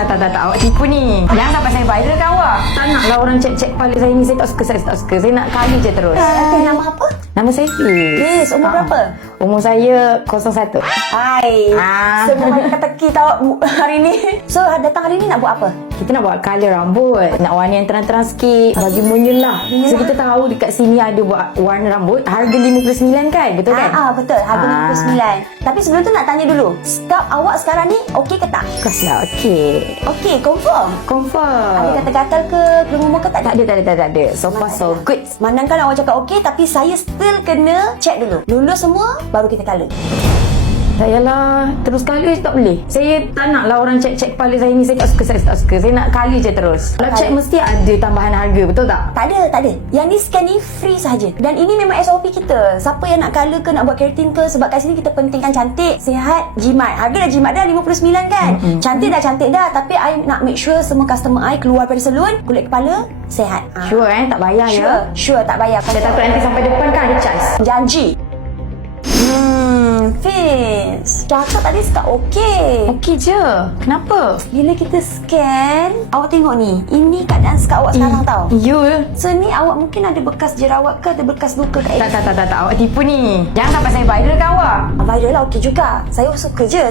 Tak. Awak tipu ni. Jangan sampai saya viral kan awak. Tak naklah orang cek-cek kepala saya ni. Saya tak suka. Saya nak kali je terus. Nama apa? Nama saya Fiz. Fiz, umur berapa? Umur saya 01. Hai. Semua teka-teki tahu hari ni. So, datang hari ni nak buat apa? Kita nak buat colour rambut. Nak warna yang terang-terang sikit. Bagi menyelah. So, kita tahu dekat sini ada buat warna rambut. Harga RM59 kan? Betul kan? Betul. Harga RM59. Tapi sebelum tu nak tanya dulu. Scalp awak sekarang ni okey ke tak? Of course lah, okey. Okey, confirm? Confirm. Ada gatal-gatal ke? Belum umur ke tak ada? Tak ada. So far so good. Manangkan awak cakap okey, tapi saya still kena check dulu. Lulus semua, baru kita colour. Yalah, terus colour tak boleh. Saya tak naklah orang cek-cek kepala saya ni. Saya tak suka. Saya nak colour je terus. Kalau check mesti ada tambahan harga, betul tak? Tak ada. Yang ni scan ni free sahaja. Dan ini memang SOP kita. Siapa yang nak colour ke, nak buat keratin ke, sebab kat sini kita pentingkan cantik, sihat, jimat. Harga dah jimat dah RM59 kan? Cantik dah. Tapi I nak make sure semua customer I keluar dari salon, kulit kepala sihat. Sure tak bayar ya? Sure tak bayar. Saya takut nanti sampai depan kan ada charge. Janji. Fiz, cakap tadi sekat okey. Okey je. Kenapa? Bila kita scan, awak tengok ni. Ini keadaan sekat awak sekarang tau. Ya. So ni awak mungkin ada bekas jerawat ke, ada bekas luka kat Tak. Awak tipu ni. Jangan sampai saya viral kan awak? Viral lah okey juga. Saya suka je.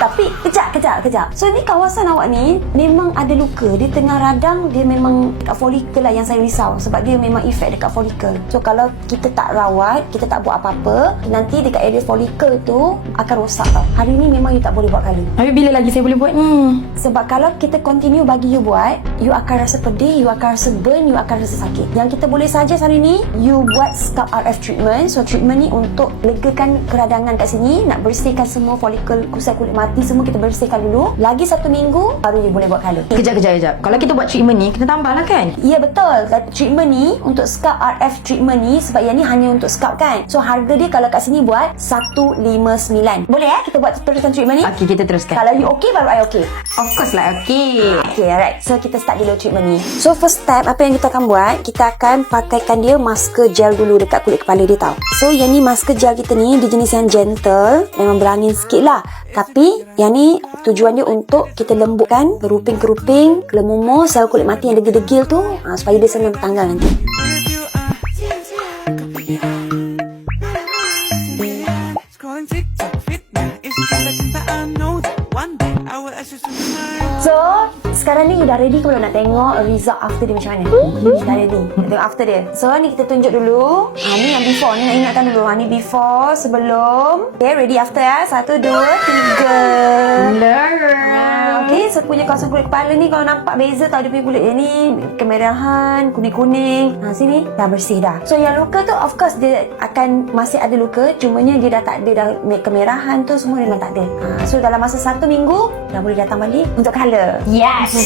Tapi kejap. So ni kawasan awak ni memang ada luka. Dia tengah radang, dia memang dekat folikel lah yang saya risau. Sebab dia memang efek dekat folikel. So kalau kita tak rawat, kita tak buat apa-apa, nanti dekat area folikel tu akan rosak tau. Hari ni memang you tak boleh buat colour. Habis bila lagi saya boleh buat ni? Sebab kalau kita continue bagi you buat, you akan rasa pedih, you akan rasa burn, you akan rasa sakit. Yang kita boleh saja hari ni, you buat scalp RF treatment. So treatment ni untuk legakan keradangan kat sini, nak bersihkan semua folikel, kusai kulit mati semua kita bersihkan dulu. Lagi 1 minggu baru you boleh buat colour. Kejap. Kalau kita buat treatment ni, kena tambah lah kan? Ya betul. Treatment ni untuk scalp RF treatment ni, sebab yang ni hanya untuk scalp kan. So harga dia kalau kat sini buat RM159. Boleh kita buat teruskan treatment ni? Okey, kita teruskan. Kalau you okey, baru I okey. Of course lah, okey. Okay, alright. So, kita start dulu treatment ni. So, first step, apa yang kita akan buat, kita akan pakaikan dia masker gel dulu dekat kulit kepala dia tau. So, yang ni masker gel kita ni, dia jenis yang gentle. Memang berangin sikit lah. Tapi, yang ni tujuan dia untuk kita lembutkan keruping-keruping, kelemumur, sel kulit mati yang degil-degil tu, supaya dia senang tertanggal nanti. So, sekarang ni you dah ready ke belum nak tengok result after dia macam mana? Dah ready. Nak tengok after dia. So, ni kita tunjuk dulu. Ni yang before. Ni nak ingatkan dulu. Ni before, sebelum. Okay, ready after ya. 1, 2, 3. Okay, so punya kawasan kulit kepala ni kalau nampak beza tau dia punya kulit dia ni. Kemerahan, kuning-kuning. Sini dah bersih dah. So, yang luka tu of course dia akan masih ada luka. Cumanya dia dah tak ada dah kemerahan tu semua memang tak ada. So, dalam masa 1 minggu dah boleh datang balik untuk colour. Yes.